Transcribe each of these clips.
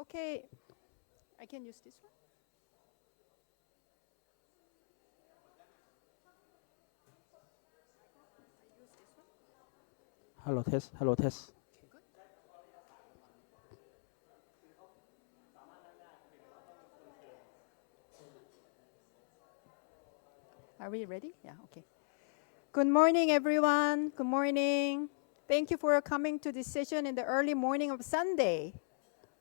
Okay, I can use this one. Hello test. Hello test. Are we ready? Yeah, okay. Good morning, everyone. Good morning. Thank you for coming to this session in the early morning of Sunday.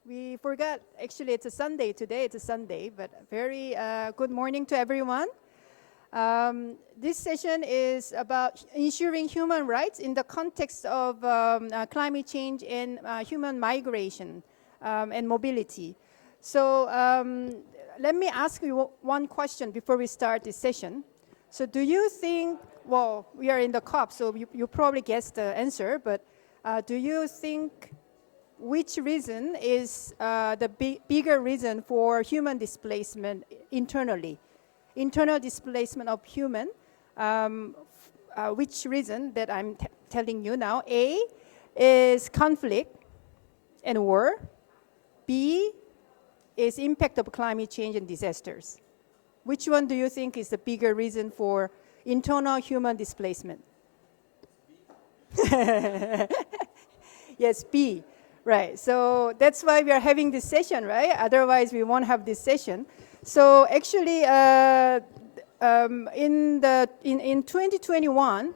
We forgot, actually, it's a Sunday today. It's a Sunday, but very good morning to everyone. This session is about ensuring human rights in the context of climate change and human migration and mobility. So let me ask you one question before we start this session. So do you think, well, we are in the COP, so you probably guessed the answer, but do you think which reason is the bigger reason for human displacement internally? Internal displacement of human, which reason that I'm telling you now? A is conflict and war. B is impact of climate change and disasters. Which one do you think is the bigger reason for internal human displacement? Yes, B. Right, so that's why we are having this session, right? Otherwise, we won't have this session. So actually, in 2021,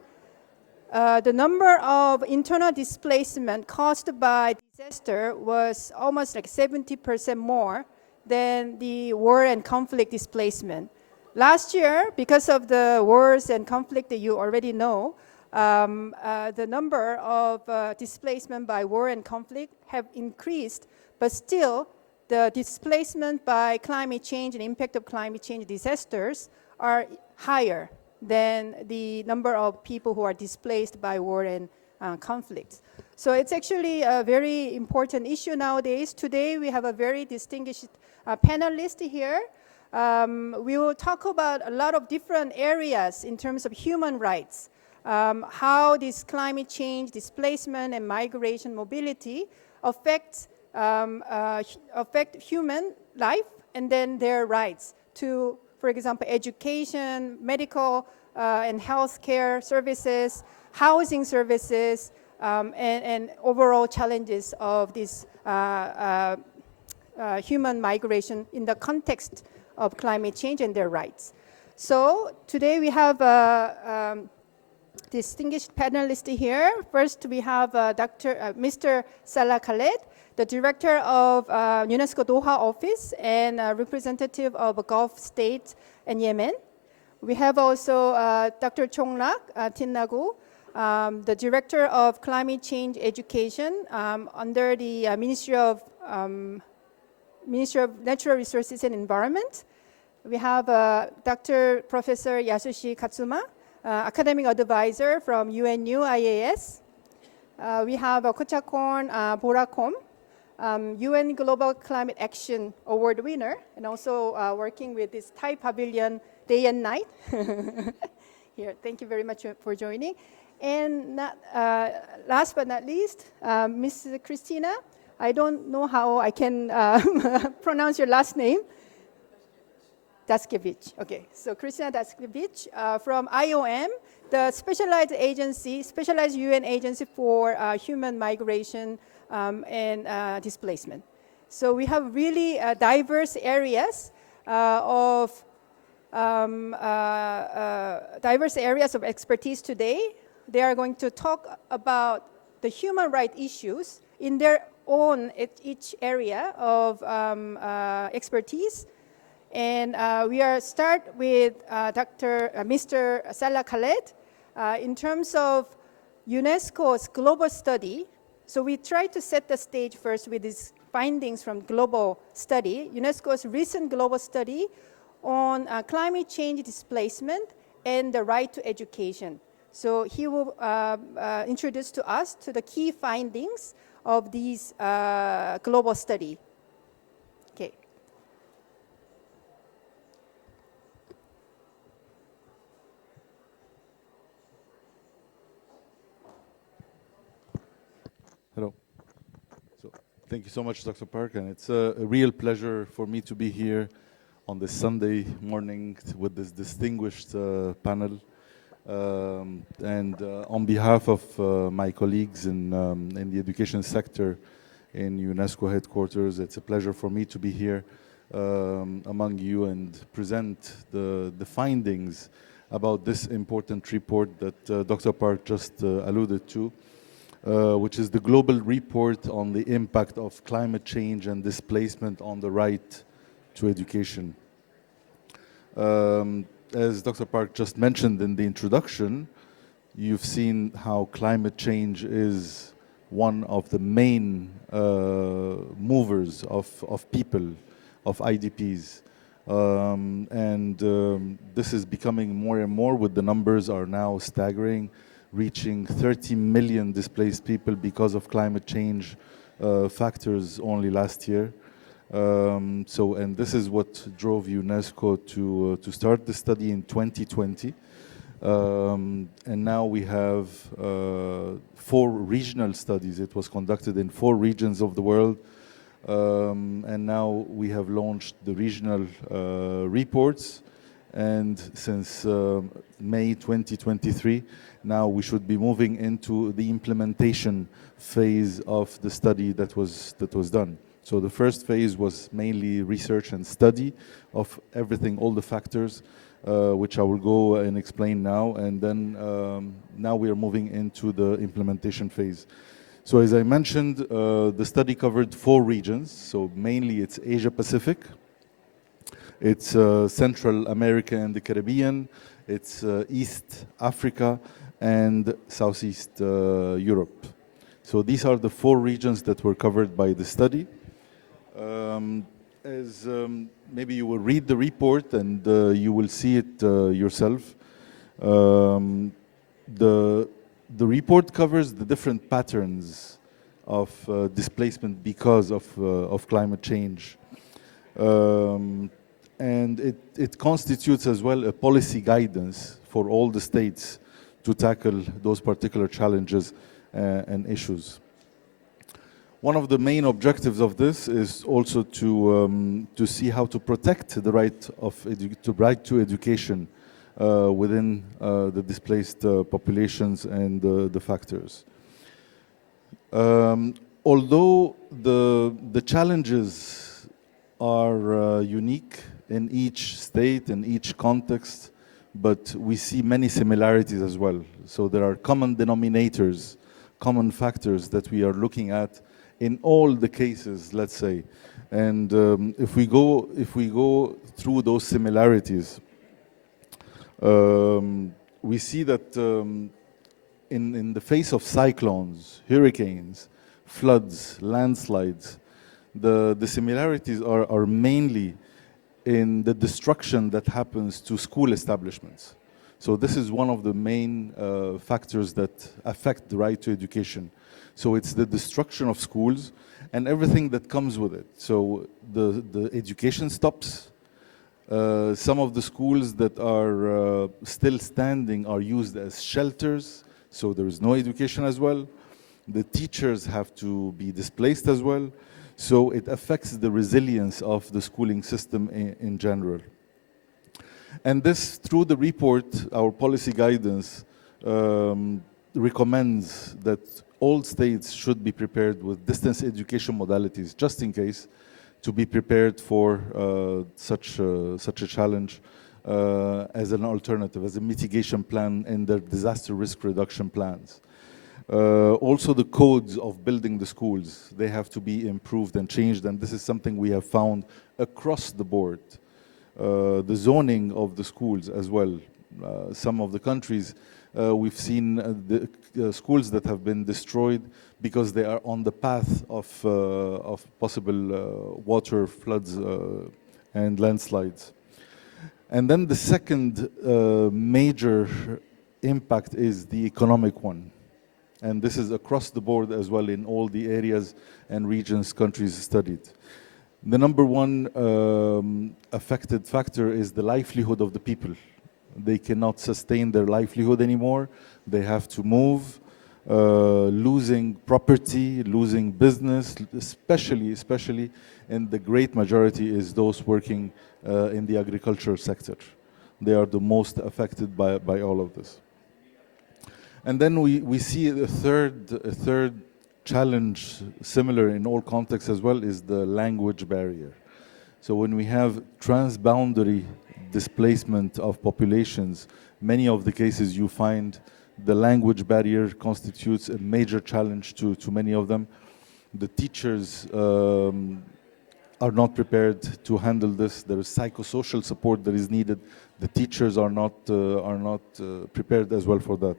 the number of internal displacement caused by disaster was almost like 70% more than the war and conflict displacement. Last year, because of the wars and conflict that you already know, the number of displacement by war and conflict have increased, but still the displacement by climate change and impact of climate change disasters are higher than the number of people who are displaced by war and conflicts. So it's actually a very important issue nowadays. Today we have a very distinguished panelist here. We will talk about a lot of different areas in terms of human rights. How this climate change, displacement, and migration mobility affect human life and then their rights to, for example, education, medical and healthcare services, housing services, and overall challenges of this human migration in the context of climate change and their rights. So today we have distinguished panelists here. First, we have Mr. Salah Khaled, the director of UNESCO Doha office and representative of Gulf states and Yemen. We have also Dr. Chonglak Tinnagu, the director of climate change education under the Ministry of Natural Resources and Environment. We have Dr. Professor Yasushi Katsuma, academic advisor from UNU IAS. We have Kochakon Borakom, UN Global Climate Action Award winner, and also working with this Thai Pavilion day and night. Here, thank you very much for joining. And last but not least, Ms. Christina. I don't know how I can pronounce your last name. Daskevich. Okay, so Christina Daskevich from IOM, the specialized UN agency for human migration and displacement. So we have really diverse areas of expertise today. They are going to talk about the human rights issues in their own each area of expertise. And we are start with Mr. Salah Khaled in terms of UNESCO's global study. So we try to set the stage first with these findings from global study, UNESCO's recent global study on climate change displacement and the right to education. So he will introduce to us to the key findings of these global study. Okay. Hello. So Thank you so much, Dr. Park, and it's a real pleasure for me to be here on this Sunday morning with this distinguished panel. On behalf of my colleagues in the education sector in UNESCO headquarters, it's a pleasure for me to be here among you and present the findings about this important report that Dr. Park just alluded to. Which is the global report on the impact of climate change and displacement on the right to education. As Dr. Park just mentioned in the introduction, you've seen how climate change is one of the main movers of people, of IDPs. This is becoming more and more, with the numbers are now staggering, reaching 30 million displaced people because of climate change factors only last year. And this is what drove UNESCO to start the study in 2020. And now we have 4 regional studies. It was conducted in 4 regions of the world. And now we have launched the regional reports. And since May 2023, now we should be moving into the implementation phase of the study that was done. So the first phase was mainly research and study of everything, all the factors, which I will go and explain now. And then now we are moving into the implementation phase. So as I mentioned, the study covered 4 regions. So mainly it's Asia Pacific, it's Central America and the Caribbean, it's East Africa, and Southeast Europe. So these are the 4 regions that were covered by the study. Maybe you will read the report and you will see it yourself. The report covers the different patterns of displacement because of climate change. And it constitutes as well a policy guidance for all the states to tackle those particular challenges and issues. One of the main objectives of this is also to see how to protect the right to education within the displaced populations and the factors. Although the challenges are unique in each state, in each context, but we see many similarities as well. So there are common denominators, common factors that we are looking at in all the cases, let's say. And if we go through those similarities, we see that in the face of cyclones, hurricanes, floods, landslides, the similarities are mainly in the destruction that happens to school establishments. So this is one of the main factors that affect the right to education. So it's the destruction of schools and everything that comes with it. So the education stops. Some of the schools that are still standing are used as shelters, so there is no education as well. The teachers have to be displaced as well. So it affects the resilience of the schooling system in general. And this, through the report, our policy guidance recommends that all states should be prepared with distance education modalities, just in case, to be prepared for such a challenge as an alternative, as a mitigation plan in their disaster risk reduction plans. Also the codes of building the schools, they have to be improved and changed, and this is something we have found across the board. The zoning of the schools as well. Some of the countries, we've seen the schools that have been destroyed because they are on the path of possible water, floods, and landslides. And then the second major impact is the economic one. And this is across the board as well in all the areas and regions countries studied. The number one affected factor is the livelihood of the people. They cannot sustain their livelihood anymore. They have to move. losing property, losing business, especially in the great majority is those working in the agriculture sector. They are the most affected by all of this. And then we see a third challenge, similar in all contexts as well, is the language barrier. So when we have transboundary displacement of populations, many of the cases you find the language barrier constitutes a major challenge to many of them. The teachers are not prepared to handle this. There is psychosocial support that is needed. The teachers are not prepared as well for that.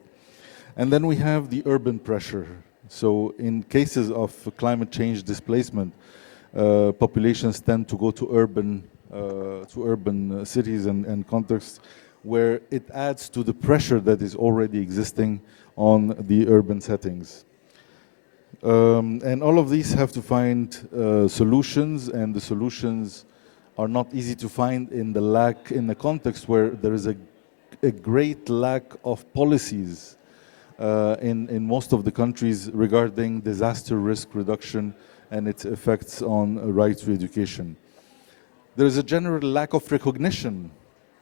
And then we have the urban pressure. So in cases of climate change displacement, populations tend to go to urban cities and contexts where it adds to the pressure that is already existing on the urban settings. And all of these have to find solutions, and the solutions are not easy to find in the context where there is a great lack of policies in most of the countries regarding disaster risk reduction and its effects on right to education. There is a general lack of recognition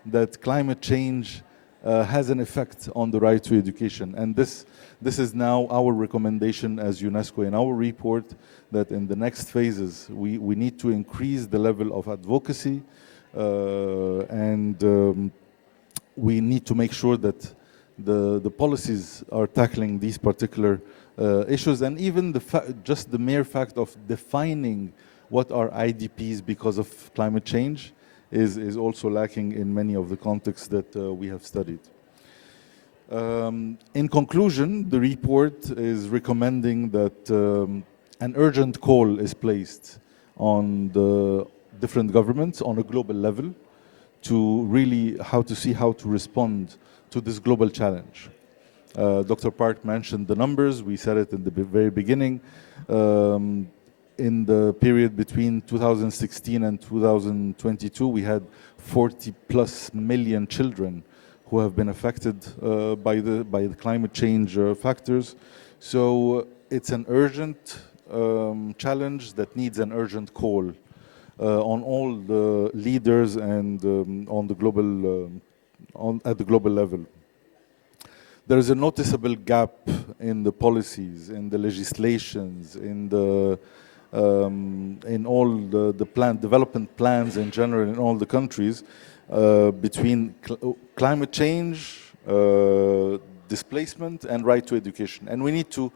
that climate change has an effect on the right to education. And this is now our recommendation as UNESCO in our report, that in the next phases we need to increase the level of advocacy and we need to make sure that the policies are tackling these particular issues, and even just the mere fact of defining what are IDPs because of climate change is also lacking in many of the contexts that we have studied. In conclusion, the report is recommending that an urgent call is placed on the different governments on a global level to really how to respond to this global challenge. Dr. Park mentioned the numbers. We said it in the very beginning. In the period between 2016 and 2022, we had 40 plus million children who have been affected by the climate change factors. So it's an urgent challenge that needs an urgent call on all the leaders and on the global at the global level. There is a noticeable gap in the policies, in the legislations, in all the development plans in general in all the countries between climate change, displacement, and right to education. And we need to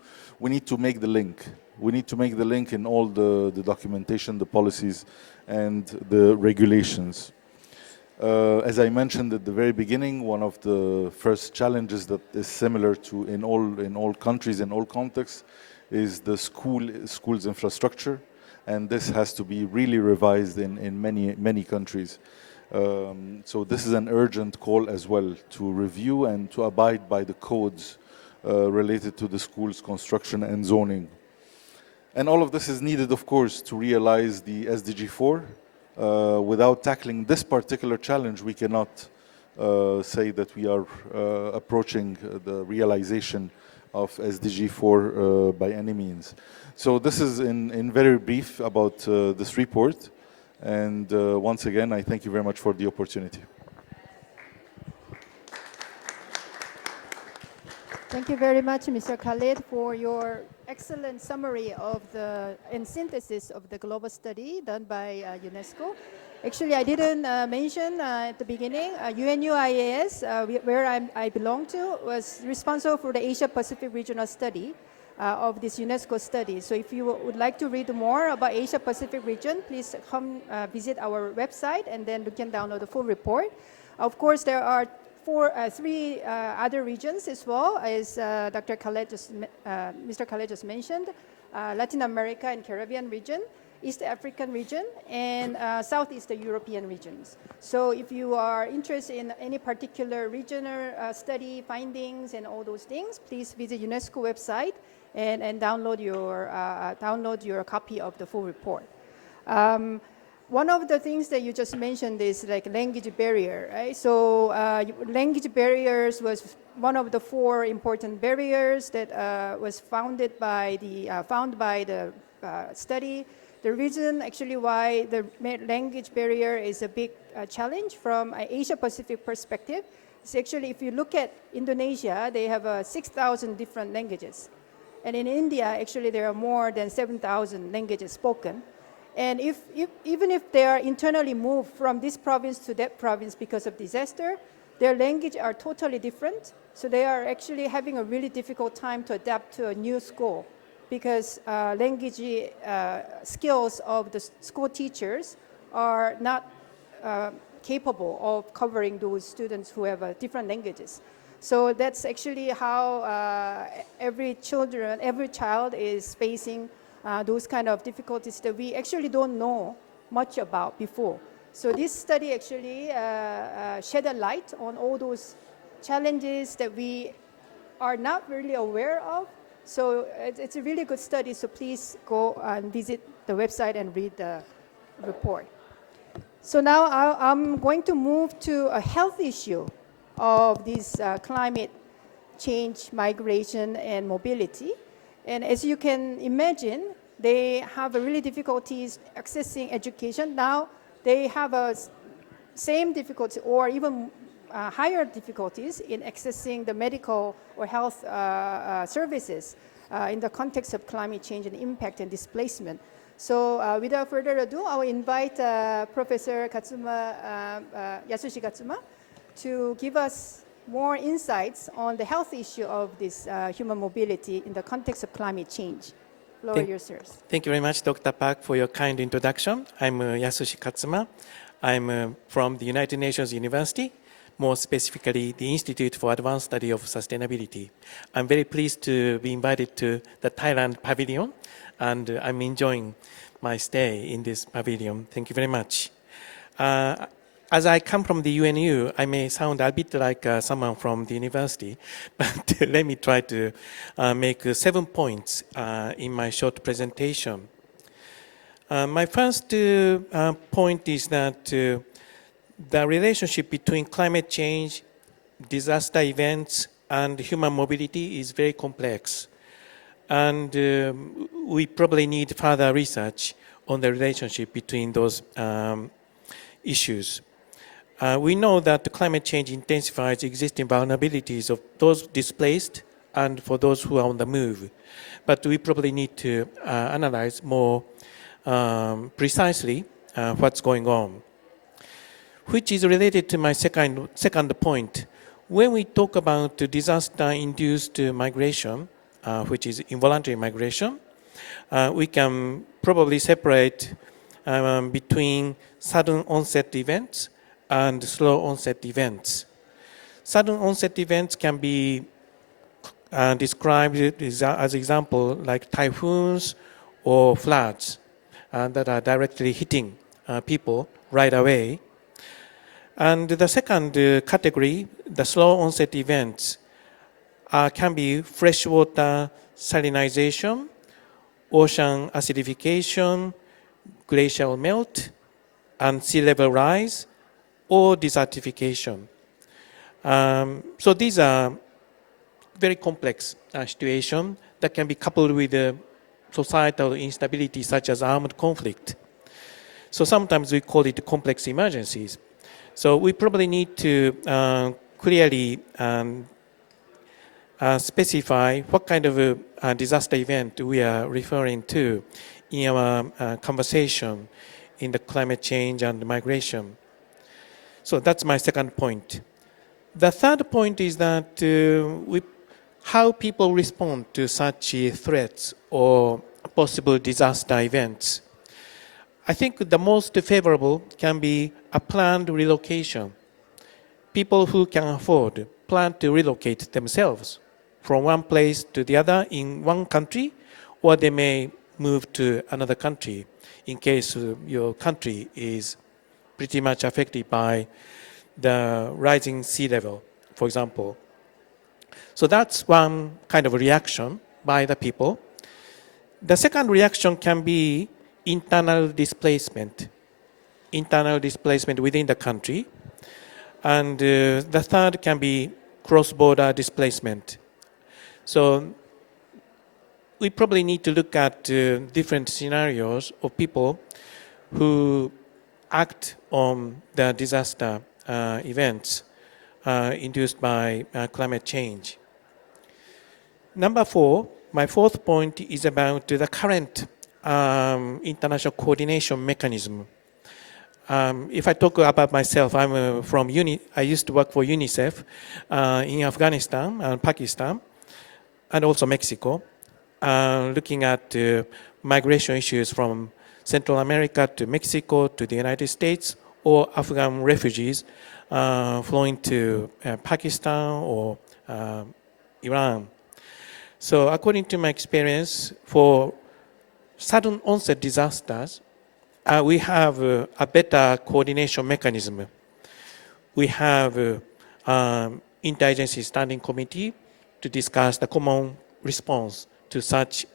make the link. We need to make the link in all the documentation, the policies, and the regulations. As I mentioned at the very beginning, one of the first challenges that is similar to in all countries, in all contexts, is the schools infrastructure, and this has to be really revised in many countries. So this is an urgent call as well to review and to abide by the codes related to the schools construction and zoning. And all of this is needed, of course, to realize the SDG 4. Without tackling this particular challenge, we cannot say that we are approaching the realization of SDG 4 by any means. So this is in very brief about this report. And once again, I thank you very much for the opportunity. Thank you very much, Mr. Khaled, for your excellent summary of and synthesis of the global study done by UNESCO. Actually, I didn't mention at the beginning, UNUIAS, where I belong to, was responsible for the Asia-Pacific regional study of this UNESCO study. So if you would like to read more about Asia-Pacific region, please come visit our website, and then you can download the full report. Of course, there are three other regions as well, as Mr. Khaled just mentioned, Latin America and Caribbean region, East African region, and Southeast European regions. So if you are interested in any particular regional study findings and all those things, please visit UNESCO website and download your copy of the full report. one of the things that you just mentioned is like language barrier, right? So language barriers was one of the four important barriers that was found by the study. The reason actually why the language barrier is a big challenge from an Asia-Pacific perspective is actually if you look at Indonesia, they have 6,000 different languages. And in India, actually there are more than 7,000 languages spoken. And even if they are internally moved from this province to that province because of disaster, their language are totally different. So they are actually having a really difficult time to adapt to a new school because language skills of the school teachers are not capable of covering those students who have different languages. So that's actually how every child is facing those kind of difficulties that we actually don't know much about before. So this study actually shed a light on all those challenges that we are not really aware of. So it's a really good study, so please go and visit the website and read the report. So now I'm going to move to a health issue of this climate change, migration, and mobility. And as you can imagine, they have really difficulties accessing education. Now they have same difficulty or even higher difficulties in accessing the medical or health services in the context of climate change and impact and displacement. So without further ado, I will invite Professor Yasushi Katsuma to give us more insights on the health issue of this human mobility in the context of climate change. Floor yours. Thank you very much, Dr. Park, for your kind introduction. I'm Yasushi Katsuma. I'm from the United Nations University, more specifically the Institute for Advanced Study of Sustainability. I'm very pleased to be invited to the Thailand Pavilion, and I'm enjoying my stay in this pavilion. Thank you very much. As I come from the UNU, I may sound a bit like someone from the university, but let me try to make 7 points in my short presentation. My first point is that the relationship between climate change, disaster events, and human mobility is very complex. And we probably need further research on the relationship between those issues. We know that climate change intensifies existing vulnerabilities of those displaced and for those who are on the move. But we probably need to analyze more precisely what's going on, which is related to my second point. When we talk about disaster-induced migration, which is involuntary migration, we can probably separate between sudden onset events and slow onset events. Sudden onset events can be described as example like typhoons or floods that are directly hitting people right away. And the second category, the slow onset events, can be freshwater salinization, ocean acidification, glacial melt, and sea level rise, or desertification. So these are very complex situations that can be coupled with societal instability such as armed conflict. So sometimes we call it complex emergencies. So we probably need to clearly specify what kind of a disaster event we are referring to in our conversation in the climate change and migration. So that's my second point. The third point is that how people respond to such threats or possible disaster events. I think the most favorable can be a planned relocation. People who can afford plan to relocate themselves from one place to the other in one country, or they may move to another country in case your country is pretty much affected by the rising sea level, for example. So that's one kind of reaction by the people. The second reaction can be internal displacement. internal displacement within the country. And the third can be cross-border displacement. So we probably need to look at different scenarios of people who act on the disaster events induced by climate change. Number 4, my fourth point is about the current international coordination mechanism. If I talk about myself, I used to work for UNICEF in Afghanistan and Pakistan, and also Mexico, looking at migration issues from Central America to Mexico to the United States, or Afghan refugees flowing to Pakistan or Iran. So according to my experience, for sudden onset disasters, we have a better coordination mechanism. We have interagency standing committee to discuss the common response to such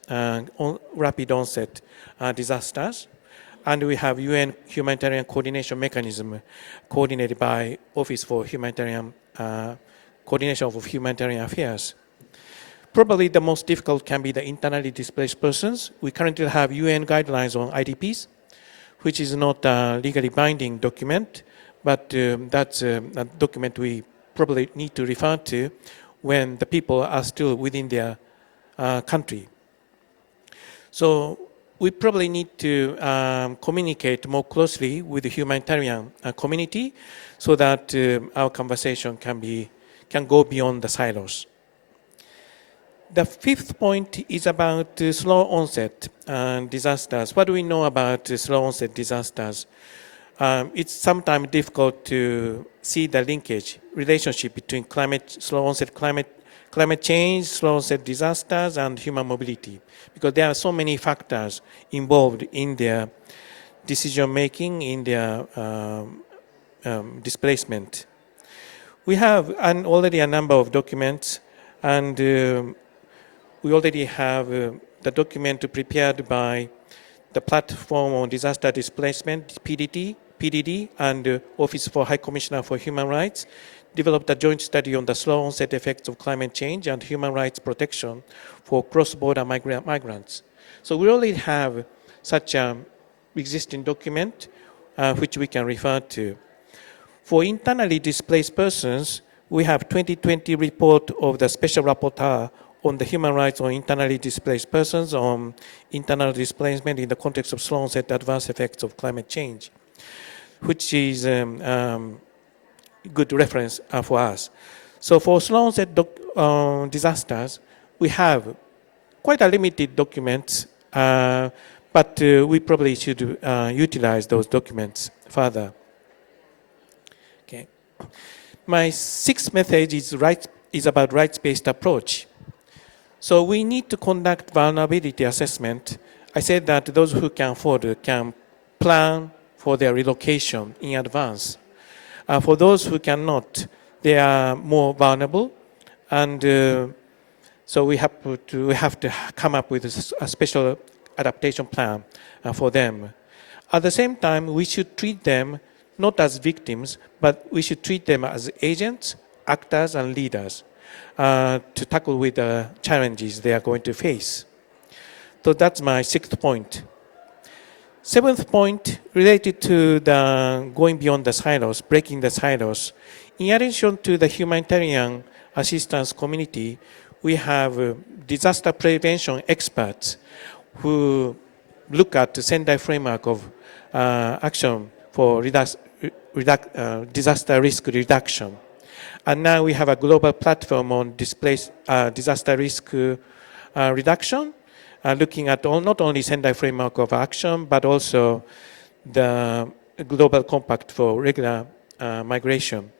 rapid onset disasters. And we have UN humanitarian coordination mechanism coordinated by Office for Humanitarian Coordination of Humanitarian Affairs. Probably the most difficult can be the internally displaced persons. We currently have UN guidelines on IDPs, which is not a legally binding document, but that's a document we probably need to refer to when the people are still within their country. So we probably need to communicate more closely with the humanitarian community so that our conversation can go beyond the silos. The fifth point is about slow onset disasters. What do we know about slow onset disasters? It's sometimes difficult to see the relationship between slow onset climate change, slow onset disasters, and human mobility, because there are so many factors involved in their decision making, in their displacement. We have already a number of documents, and we already have the document prepared by the Platform on Disaster Displacement, PDD, and Office for High Commissioner for Human Rights, developed a joint study on the slow onset effects of climate change and human rights protection for cross-border migrants. So we already have such an existing document which we can refer to. For internally displaced persons, we have 2020 report of the Special Rapporteur on the human rights of internally displaced persons on internal displacement in the context of slow onset adverse effects of climate change, which is good reference for us. So for slow onset disasters, we have quite a limited documents, but we probably should utilize those documents further. Okay. My sixth method is about rights-based approach. So we need to conduct vulnerability assessment. I said that those who can afford can plan for their relocation in advance. For those who cannot, they are more vulnerable, and so we have to come up with a special adaptation plan for them. At the same time, we should treat them not as victims, but we should treat them as agents, actors, and leaders to tackle with the challenges they are going to face. So that's my sixth point. Seventh point, related to the going beyond the silos, breaking the silos. In addition to the humanitarian assistance community, we have disaster prevention experts who look at the Sendai framework of action for disaster risk reduction. And now we have a global platform on disaster risk reduction, looking at not only Sendai framework of action, but also the Global Compact for regular migration.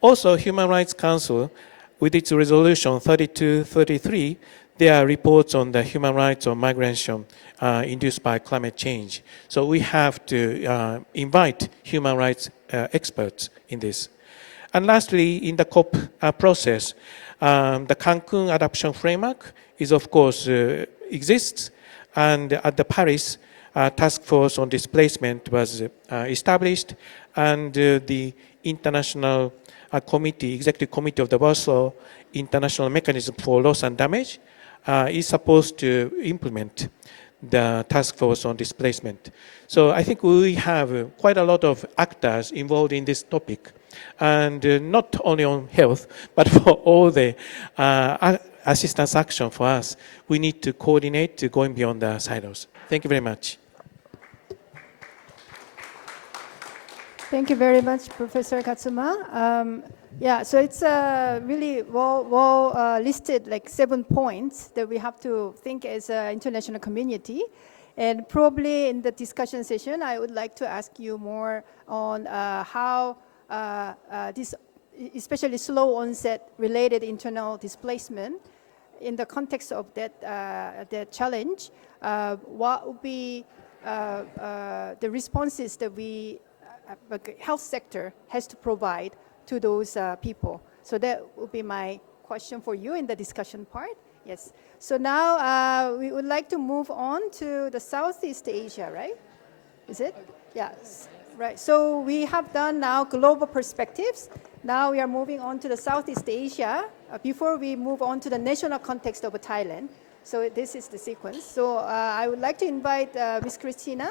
Also, Human Rights Council, with its resolution 3233, there are reports on the human rights of migration induced by climate change. So we have to invite human rights experts in this. And lastly, in the COP process, the Cancun adoption framework is, of course, exists. And at the Paris task force on displacement was established, and the international executive committee of the Warsaw International Mechanism for Loss and Damage is supposed to implement the task force on displacement. So I think we have quite a lot of actors involved in this topic, and not only on health, but for all the assistance action for us, we need to coordinate to going beyond the silos. Thank you very much. Thank you very much, Professor Katsuma. Yeah, so it's really well listed, like 7 points that we have to think as an international community. And probably in the discussion session, I would like to ask you more on how this, especially slow onset related internal displacement, in the context of that challenge, what would be the responses that we, health sector, has to provide to those people. So that would be my question for you in the discussion part. Yes. So now we would like to move on to the Southeast Asia, right? Is it? Yes. Right. So we have done now global perspectives. Now we are moving on to the Southeast Asia before we move on to the national context of Thailand. So this is the sequence. So I would like to invite Ms. Christina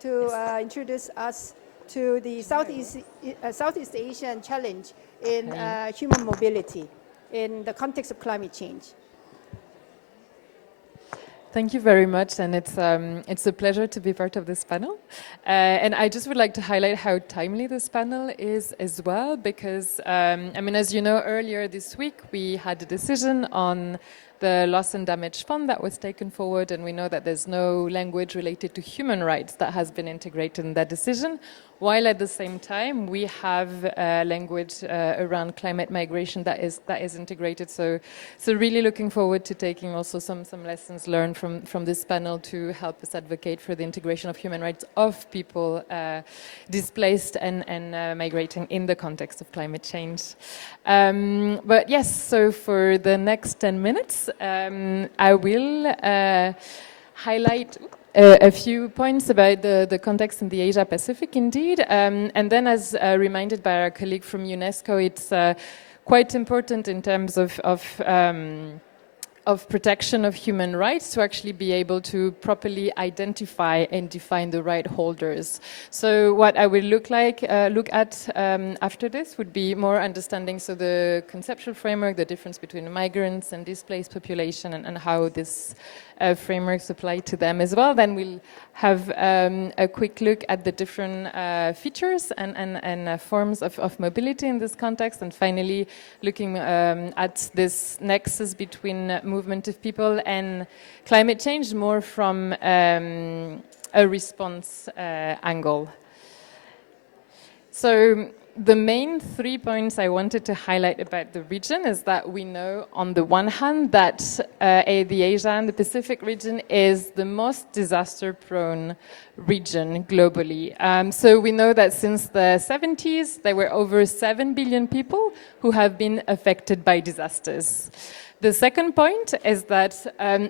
to introduce us to the Southeast Asian challenge in human mobility in the context of climate change. Thank you very much, and it's a pleasure to be part of this panel. And I just would like to highlight how timely this panel is as well, because, I mean, as you know, earlier this week, we had a decision on the loss and damage fund that was taken forward, and we know that there's no language related to human rights that has been integrated in that decision, while at the same time we have language around climate migration that is integrated. So really looking forward to taking also some lessons learned from this panel to help us advocate for the integration of human rights of people displaced and migrating in the context of climate change. But yes, so for the next 10 minutes, I will highlight a few points about the context in the Asia Pacific, indeed. And then, as reminded by our colleague from UNESCO, it's quite important in terms of protection of human rights to actually be able to properly identify and define the right holders. So what I will look at after this would be more understanding, so the conceptual framework, the difference between migrants and displaced population, and how this frameworks apply to them as well. Then we'll have a quick look at the different features and forms of mobility in this context, and finally looking at this nexus between movement of people and climate change more from a response angle. So the main 3 points I wanted to highlight about the region is that we know, on the one hand, that the Asia and the Pacific region is the most disaster-prone region globally. So we know that since the 70s, there were over 7 billion people who have been affected by disasters. The second point is that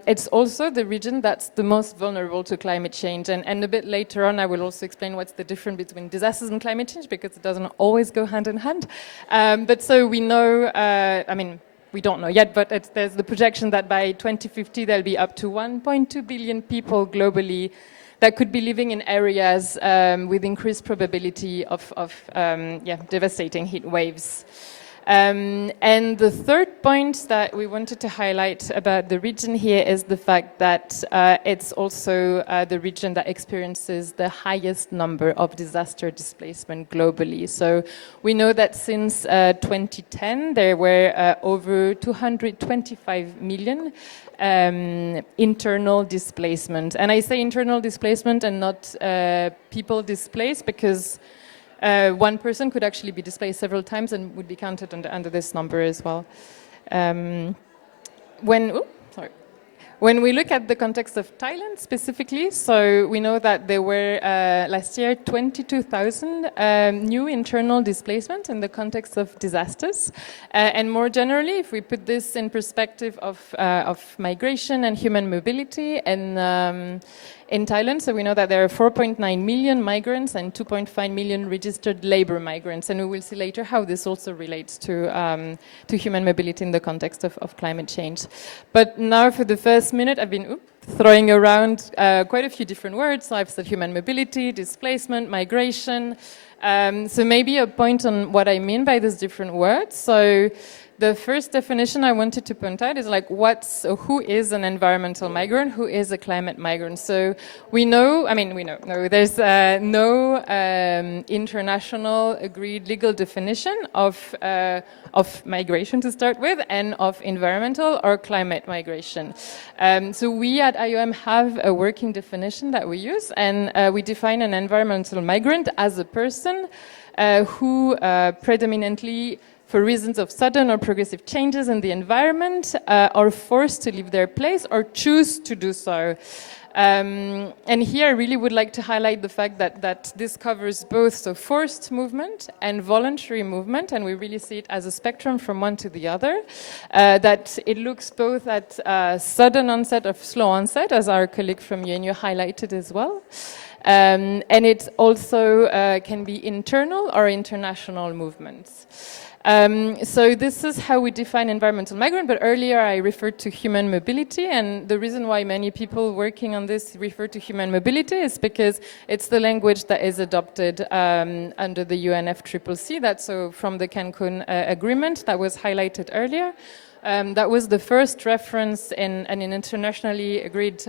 it's also the region that's the most vulnerable to climate change. And a bit later on, I will also explain what's the difference between disasters and climate change, because it doesn't always go hand in hand. But so we know, I mean, we don't know yet, but there's the projection that by 2050, there'll be up to 1.2 billion people globally that could be living in areas with increased probability of devastating heat waves. And the third point that we wanted to highlight about the region here is the fact that it's also the region that experiences the highest number of disaster displacement globally. So we know that since 2010, there were over 225 million internal displacement. And I say internal displacement and not people displaced, because one person could actually be displaced several times and would be counted under this number as well. When we look at the context of Thailand specifically, so we know that there were last year 22,000 new internal displacement in the context of disasters. And more generally, if we put this in perspective of migration and human mobility, and in Thailand. So we know that there are 4.9 million migrants and 2.5 million registered labor migrants. And we will see later how this also relates to human mobility in the context of climate change. But now for the first minute, I've been throwing around quite a few different words. So I've said human mobility, displacement, migration. So maybe a point on what I mean by these different words. So the first definition I wanted to point out is like who is an environmental migrant, who is a climate migrant. So we know, there's no international agreed legal definition of migration to start with and of environmental or climate migration. So we at IOM have a working definition that we use, and we define an environmental migrant as a person who predominantly, for reasons of sudden or progressive changes in the environment, are forced to leave their place or choose to do so. And here I really would like to highlight the fact that this covers both forced movement and voluntary movement, and we really see it as a spectrum from one to the other, that it looks both at sudden onset or slow onset, as our colleague from UNU highlighted as well. And it also can be internal or international movements. So this is how we define environmental migrant, but earlier I referred to human mobility, and the reason why many people working on this refer to human mobility is because it's the language that is adopted under the UNFCCC, that's from the Cancun agreement that was highlighted earlier. That was the first reference in an internationally agreed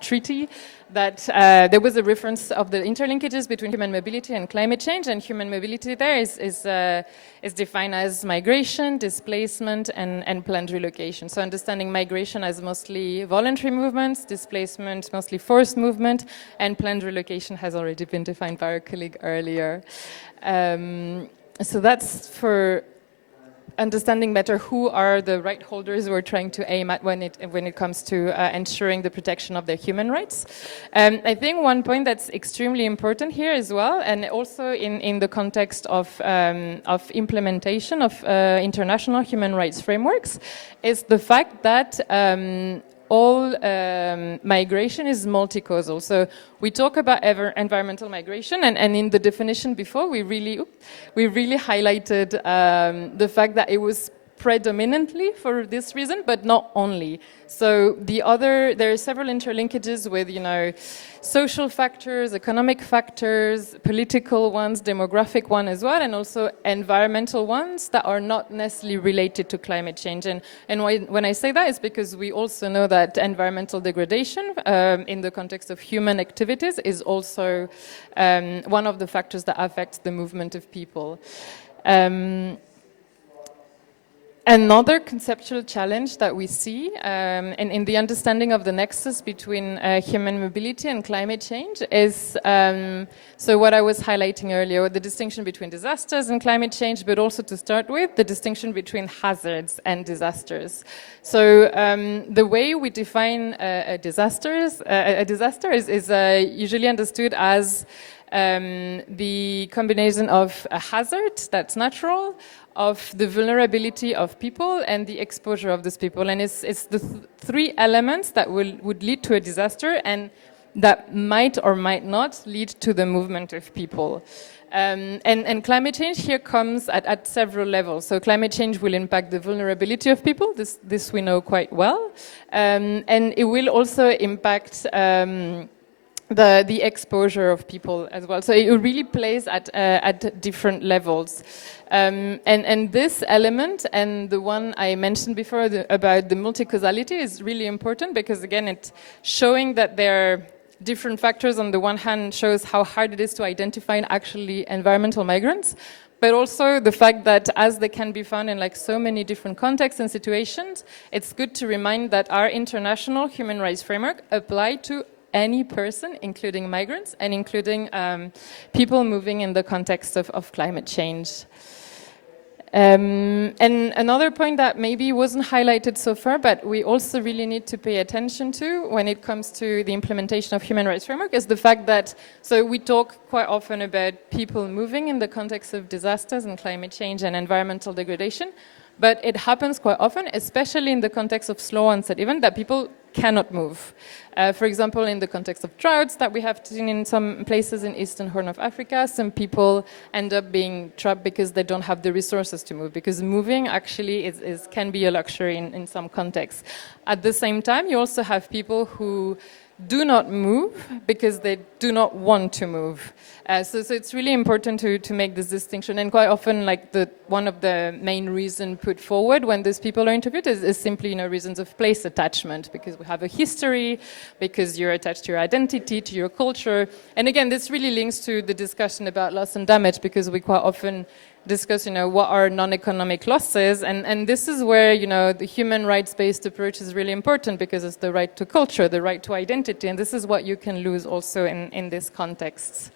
treaty that there was a reference of the interlinkages between human mobility and climate change, and human mobility there is defined as migration, displacement, and planned relocation. So understanding migration as mostly voluntary movements, displacement mostly forced movement, and planned relocation has already been defined by our colleague earlier. So that's for understanding better who are the right holders we're trying to aim at when it comes to ensuring the protection of their human rights. I think one point that's extremely important here as well, and also in the context of implementation of international human rights frameworks, is the fact that all migration is multi-causal. So we talk about environmental migration, and in the definition before, we really highlighted the fact that it was predominantly for this reason, but not only. So there are several interlinkages with, social factors, economic factors, political ones, demographic one as well, and also environmental ones that are not necessarily related to climate change. And when I say that, it's because we also know that environmental degradation in the context of human activities is also one of the factors that affects the movement of people. Another conceptual challenge that we see in the understanding of the nexus between human mobility and climate change is, so what I was highlighting earlier, the distinction between disasters and climate change, but also to start with, the distinction between hazards and disasters. So the way we define a disaster is usually understood as the combination of a hazard that's natural, of the vulnerability of people and the exposure of these people. And it's the three elements that would lead to a disaster and that might or might not lead to the movement of people. And climate change here comes at several levels. So climate change will impact the vulnerability of people. This we know quite well. And it will also impact the exposure of people as well. So it really plays at different levels. And this element and the one I mentioned before about the multi-causality is really important because, again, it's showing that there are different factors. On the one hand, shows how hard it is to identify actually environmental migrants, but also the fact that as they can be found in so many different contexts and situations, it's good to remind that our international human rights framework apply to any person, including migrants and including people moving in the context of climate change. And another point that maybe wasn't highlighted so far, but we also really need to pay attention to when it comes to the implementation of human rights framework is the fact that, so we talk quite often about people moving in the context of disasters and climate change and environmental degradation, but it happens quite often, especially in the context of slow onset event, that people cannot move. For example, in the context of droughts that we have seen in some places in Eastern Horn of Africa, some people end up being trapped because they don't have the resources to move, because moving actually can be a luxury in some contexts. At the same time, you also have people who do not move because they do not want to move. So it's really important to make this distinction. And quite often, like one of the main reasons put forward when these people are interviewed is simply, reasons of place attachment, because we have a history, because you're attached to your identity, to your culture. And again, this really links to the discussion about loss and damage, because we quite often discuss, what are non-economic losses, and this is where, the human rights-based approach is really important, because it's the right to culture, the right to identity, and this is what you can lose also in this context.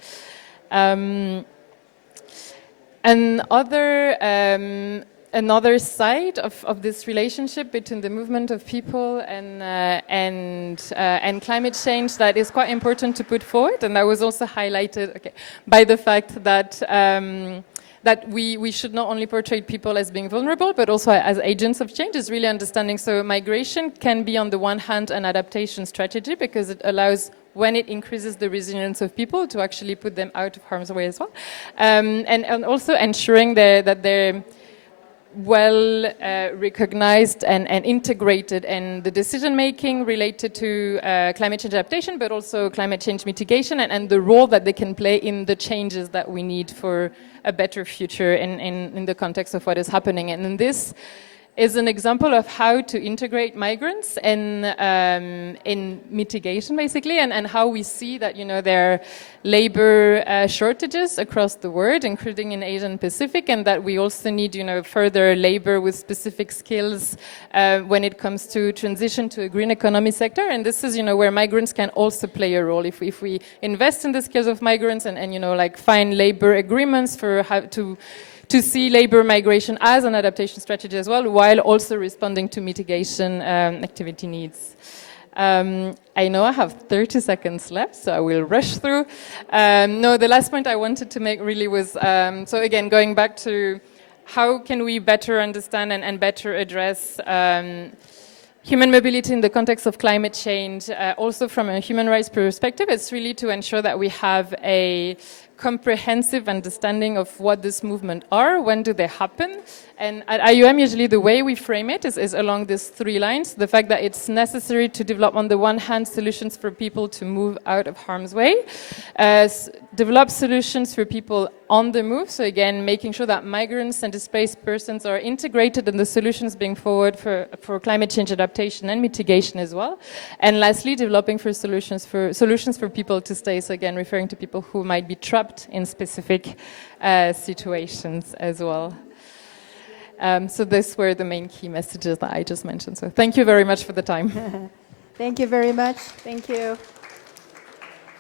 Another side of this relationship between the movement of people and climate change that is quite important to put forward, and that was also highlighted by the fact that that we should not only portray people as being vulnerable, but also as agents of change, is really understanding. So migration can be, on the one hand, an adaptation strategy, because it allows, when it increases the resilience of people, to actually put them out of harm's way as well. And also ensuring that they're well recognized and integrated in the decision-making related to climate change adaptation, but also climate change mitigation, and the role that they can play in the changes that we need for a better future in the context of what is happening. And this is an example of how to integrate migrants in mitigation, basically, and how we see that, there are labor shortages across the world, including in Asia and Pacific, and that we also need, further labor with specific skills when it comes to transition to a green economy sector. And this is, where migrants can also play a role. If we invest in the skills of migrants and find labor agreements for how to see labor migration as an adaptation strategy as well, while also responding to mitigation activity needs. I know I have 30 seconds left, so I will rush through. The last point I wanted to make really was, so again, going back to how can we better understand and better address human mobility in the context of climate change, also from a human rights perspective. It's really to ensure that we have a comprehensive understanding of what this movement are, when do they happen. And at IOM, usually the way we frame it is along these three lines. The fact that it's necessary to develop, on the one hand, solutions for people to move out of harm's way, develop solutions for people on the move. So again, making sure that migrants and displaced persons are integrated in the solutions being forward for climate change adaptation and mitigation as well. And lastly, developing solutions for people to stay. So again, referring to people who might be trapped in specific situations as well. So these were the main key messages that I just mentioned. So thank you very much for the time. Thank you very much. Thank you.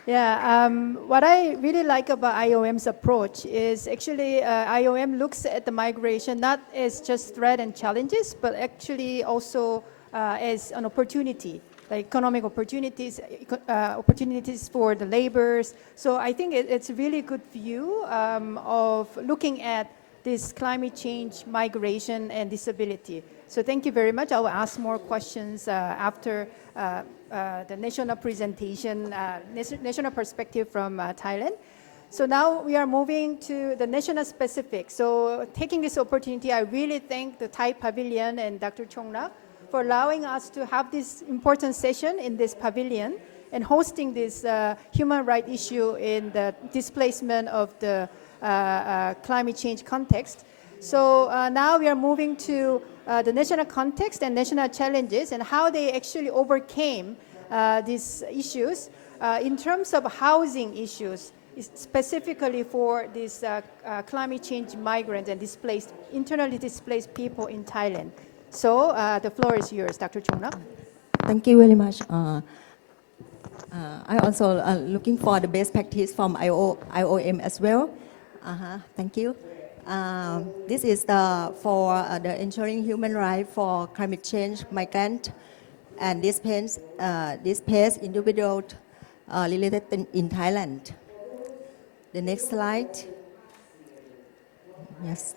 Yeah, what I really like about IOM's approach is actually IOM looks at the migration not as just threat and challenges, but actually also as an opportunity, like economic opportunities, opportunities for the laborers. So I think it's a really good view of looking at this climate change, migration, and disability. So thank you very much. I will ask more questions after the national presentation, national perspective from Thailand. So now we are moving to the national specific. So taking this opportunity, I really thank the Thai Pavilion and Dr. Chongnak for allowing us to have this important session in this pavilion and hosting this human rights issue in the displacement of the climate change context. So now we are moving to the national context and national challenges and how they actually overcame these issues in terms of housing issues, specifically for these climate change migrants and displaced, internally displaced people in Thailand. So the floor is yours, Dr. Chongnak. Thank you very much. I also looking for the best practice from IOM as well. Thank you. This is for the ensuring human rights for climate change, migrant, and displaced individual related in Thailand. The next slide. Yes.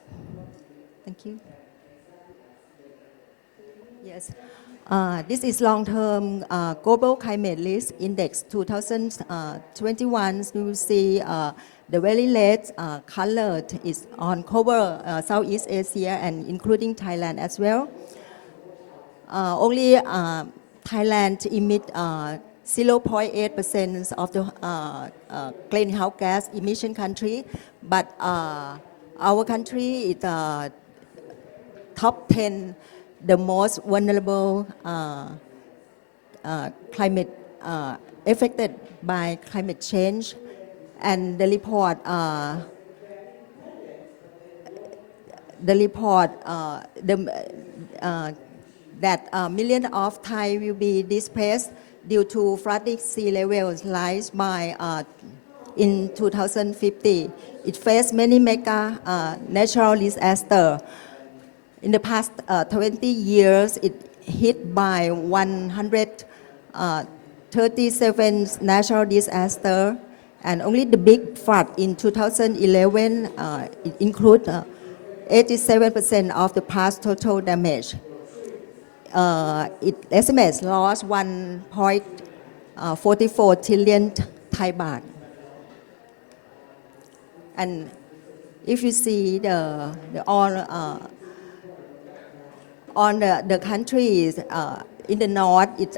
Thank you. Yes. This is long-term global climate risk index 2021. You will see the very red colored is on cover Southeast Asia and including Thailand as well. Only Thailand emit 0.8% of the greenhouse gas emission country, but our country is top 10 the most vulnerable climate affected by climate change, and the report that millions of Thai will be displaced due to flooding sea levels rise by in 2050. It faced many mega natural disasters. In the past 20 years, it hit by 137 natural disasters, and only the big flood in 2011 it includes 87% of the past total damage. It estimates loss 1.44 trillion Thai baht. And if you see on the countries in the north, it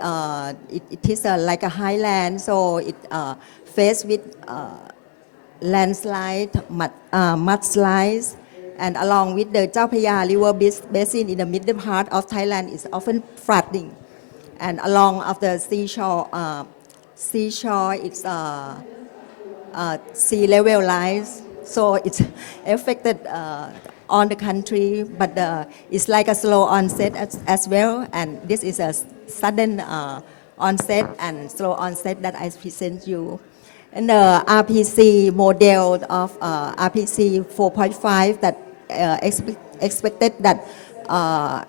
is like a highland, so it faced with landslide, mudslides, and along with the Chao Phraya River basin in the middle part of Thailand is often flooding, and along of the seashore, it's sea level rise, so it's affected on the country, but it's like a slow onset as well, and this is a sudden onset and slow onset that I present you. And the RPC model of RPC 4.5 that expected that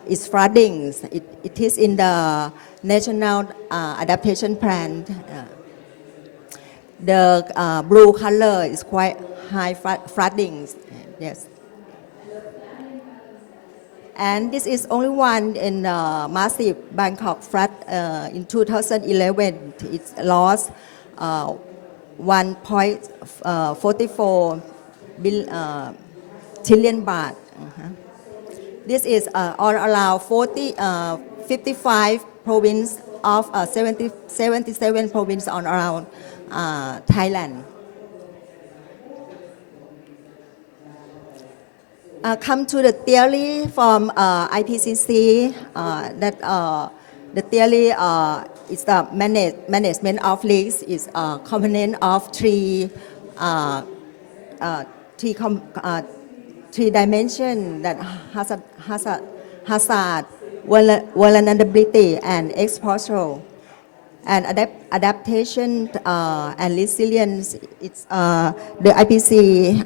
is flooding. It is in the National Adaptation Plan. The blue color is quite high flooding. Yes. And this is only one in massive Bangkok flood in 2011. It lost 1.44 trillion baht. This is all around 55 provinces of 77 provinces on around Thailand. Come to the theory from IPCC that the theory is the management of risks is a component of three dimensions that hazard, vulnerability, and exposure. And adaptation and resilience. It's the IPCC.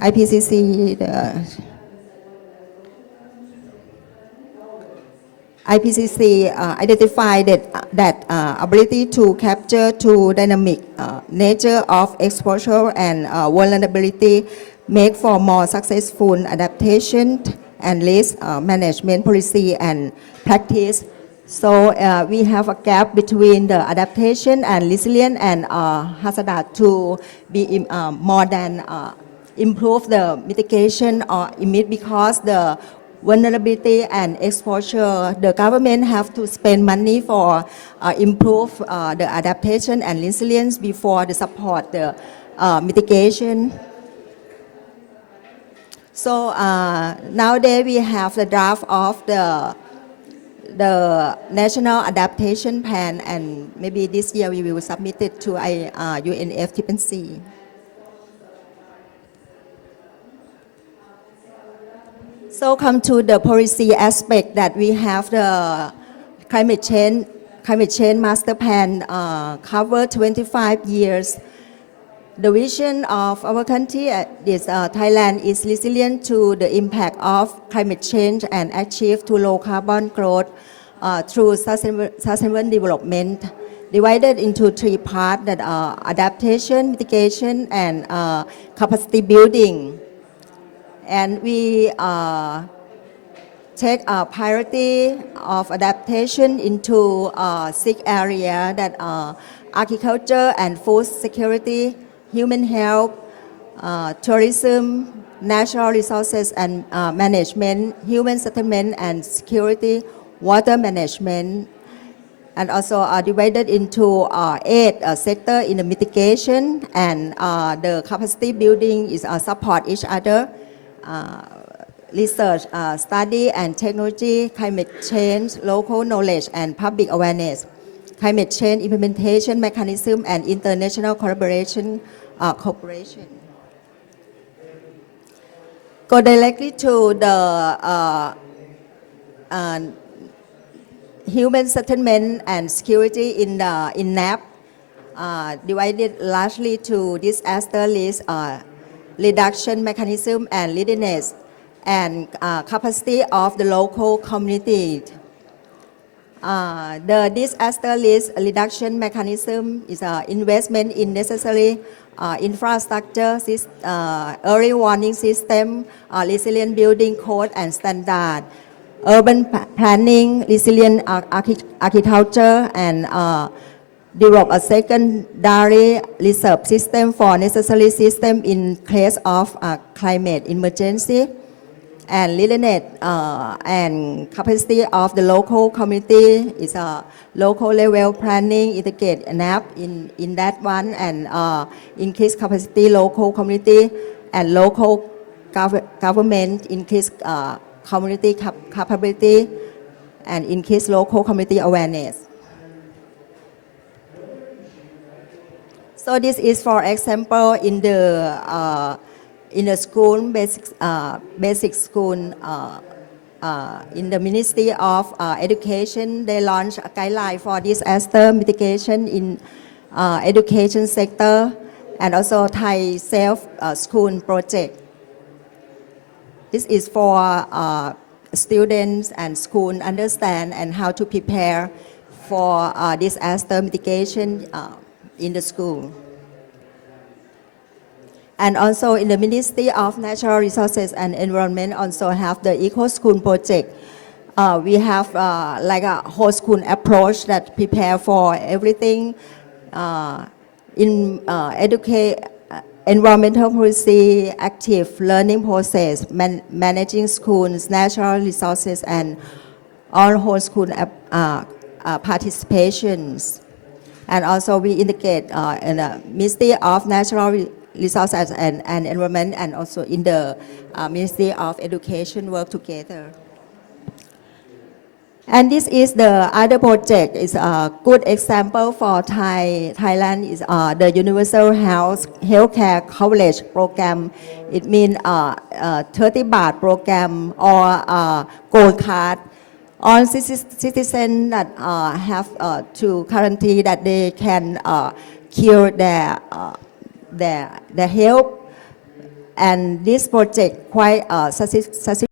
IPCC identified that ability to capture two dynamic nature of exposure and vulnerability make for more successful adaptation and risk management policy and practice. So we have a gap between the adaptation and resilience and hazard to be more than improve the mitigation or emit because the vulnerability and exposure, the government have to spend money for improve the adaptation and resilience before the support the mitigation. So nowadays we have the draft of the National Adaptation Plan, and maybe this year we will submit it to UNFCCC. So come to the policy aspect that we have the climate change master plan cover 25 years. The vision of our country is Thailand is resilient to the impact of climate change and achieve to low carbon growth through sustainable development, divided into three parts that are adaptation, mitigation, and capacity building. And we take a priority of adaptation into 6 areas that are agriculture and food security, human health, tourism, natural resources and management, human settlement and security, water management, and also are divided into 8 sectors in the mitigation, and the capacity building is support each other, research, study and technology, climate change, local knowledge and public awareness, climate change implementation mechanism and international collaboration, cooperation. Go directly to the human settlement and security in NAP, divided largely to disaster risk reduction mechanism and readiness and capacity of the local community. The disaster risk reduction mechanism is investment in necessary infrastructure, early warning system, resilient building code and standard, urban planning, resilient agriculture, and develop a secondary reserve system for necessary system in case of climate emergency, and readiness and capacity of the local community is a local level planning, integrate NAP in that one, and increase capacity local community and local government, increase community capability and increase local community awareness. So this is for example in the school basic school in the Ministry of Education. They launched a guideline for disaster mitigation in education sector, and also Thai self school project. This is for students and school understand and how to prepare for disaster mitigation in the school. And also in the Ministry of Natural Resources and Environment also have the Eco School project. We have like a whole school approach that prepare for everything in environmental policy, active learning process, managing schools, natural resources, and all whole school participations. And also we integrate in the Ministry of Natural Resources and Environment, and also in the Ministry of Education work together. And this is the other project. Is a good example for Thailand is the Universal Healthcare Coverage Program. It means 30 baht program or gold card. All citizens that have to guarantee that they can cure their health. And this project quite successful.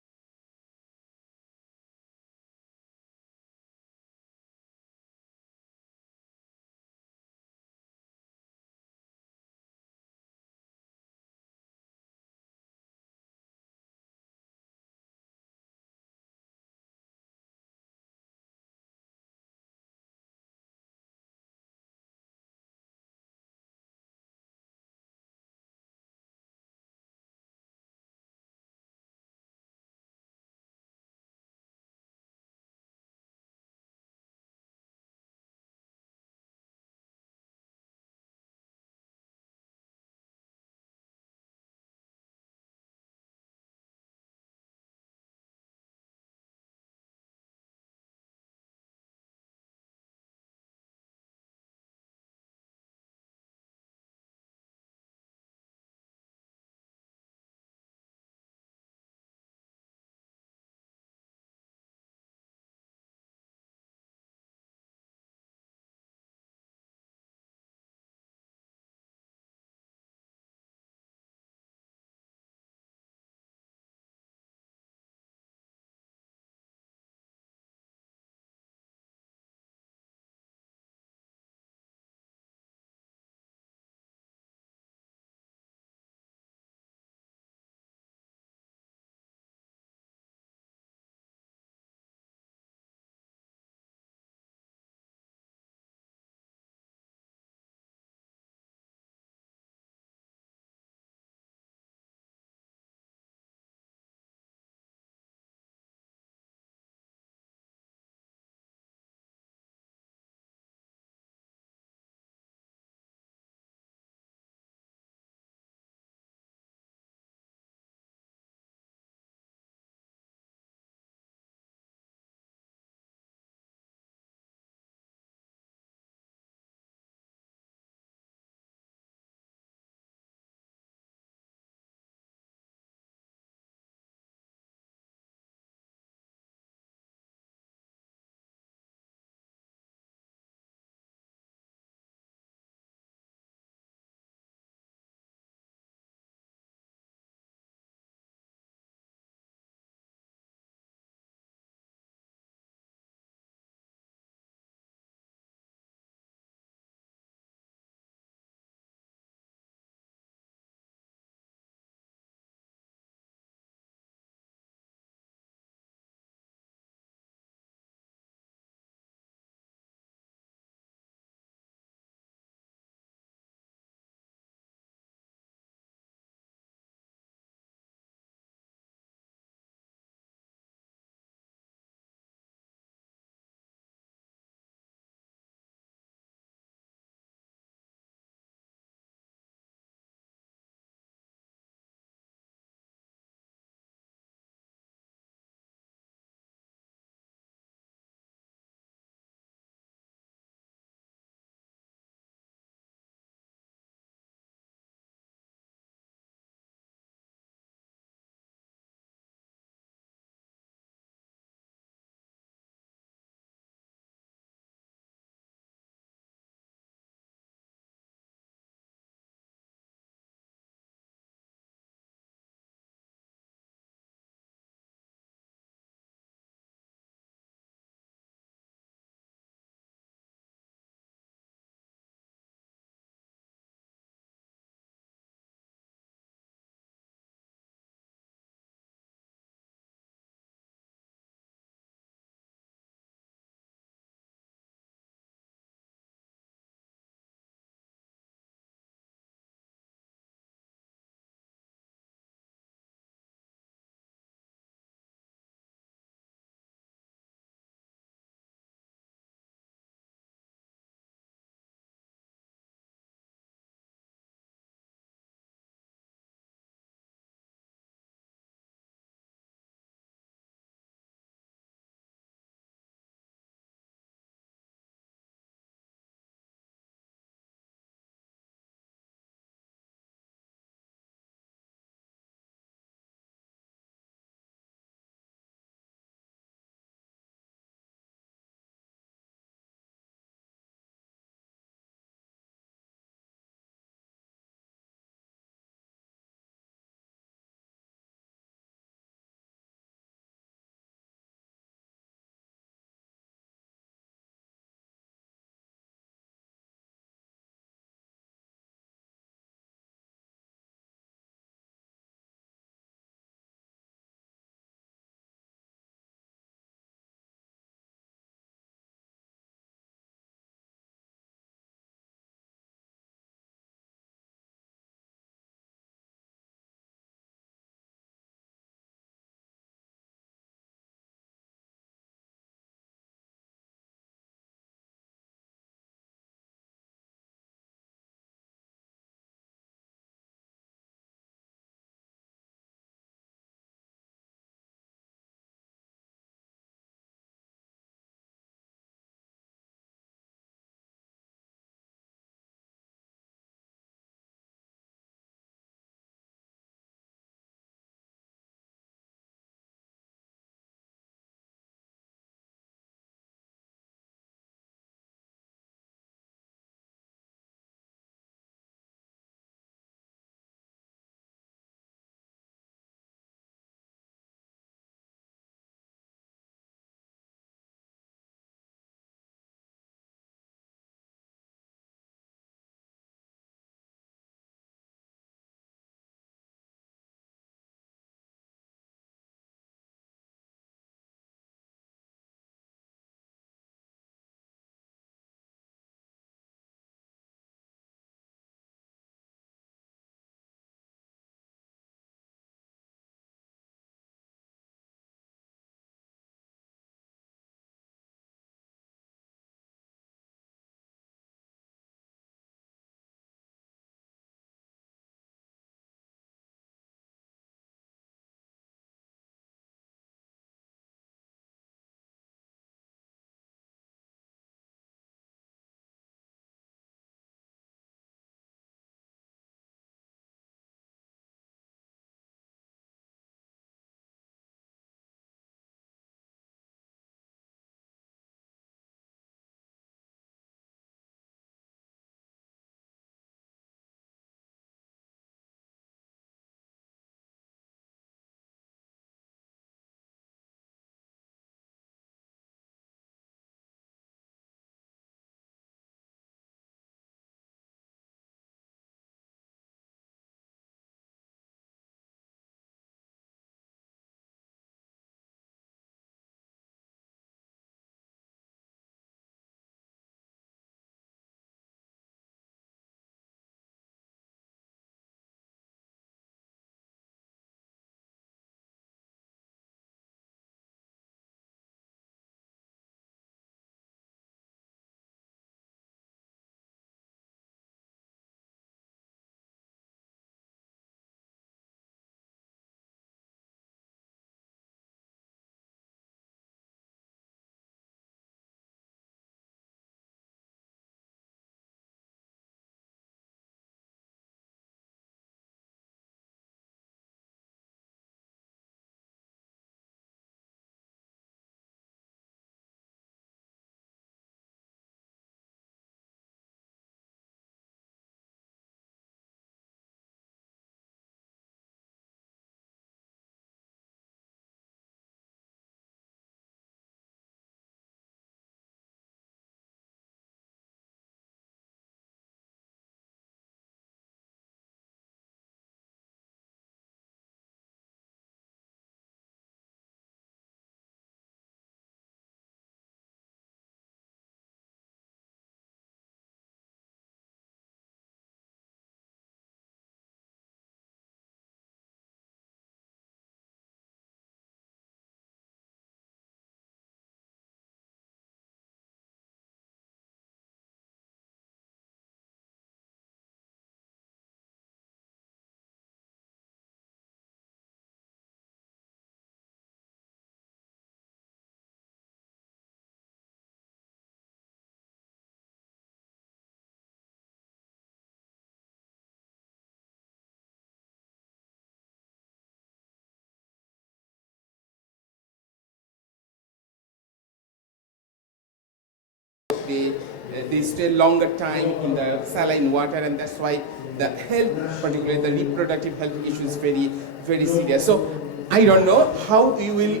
they stay longer time in the saline water, and that's why the health, particularly the reproductive health issue is very, very serious. So I don't know how we will,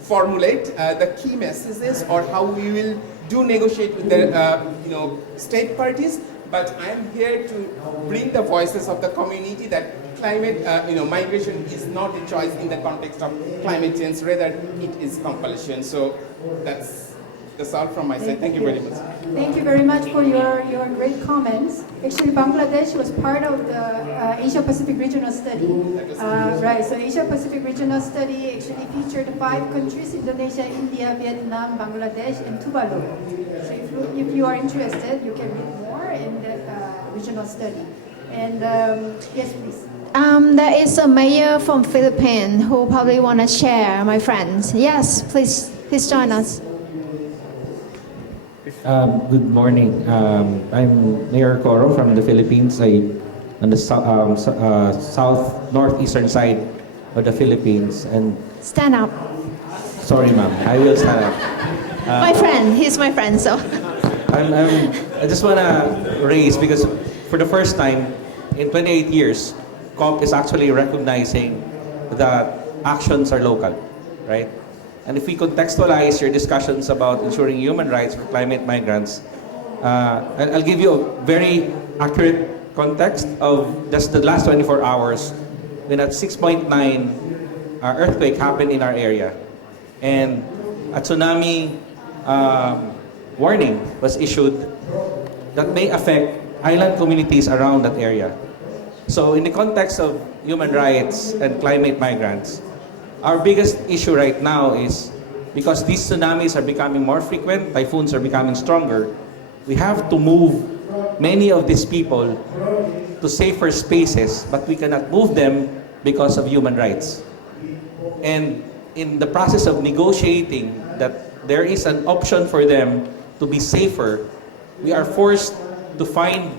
formulate the key messages or how we will do negotiate with the, state parties. But I am here to bring the voices of the community that climate, migration is not a choice in the context of climate change, rather it is compulsion. So that's all from my side. Thank you very much. Thank you very much for your great comments. Actually, Bangladesh was part of the Asia Pacific Regional Study. Right, so Asia Pacific Regional Study actually featured 5 countries: Indonesia, India, Vietnam, Bangladesh, and Tuvalu. So if you are interested, you can read more in that regional study. And yes, please. There is a mayor from Philippines who probably want to share, my friends. Yes, please join us. Good morning. I'm Mayor Coro from the Philippines. On the south northeastern side of the Philippines. And Stand up. sorry, ma'am, I will stand up. My friend, he's my friend, so. I just wanna raise, because for the first time in 28 years, COP is actually recognizing that actions are local, right? And if we contextualize your discussions about ensuring human rights for climate migrants, I'll give you a very accurate context of just the last 24 hours when a 6.9 earthquake happened in our area. And a tsunami warning was issued that may affect island communities around that area. So in the context of human rights and climate migrants, our biggest issue right now is because these tsunamis are becoming more frequent, typhoons are becoming stronger, we have to move many of these people to safer spaces, but we cannot move them because of human rights. And in the process of negotiating that there is an option for them to be safer, we are forced to find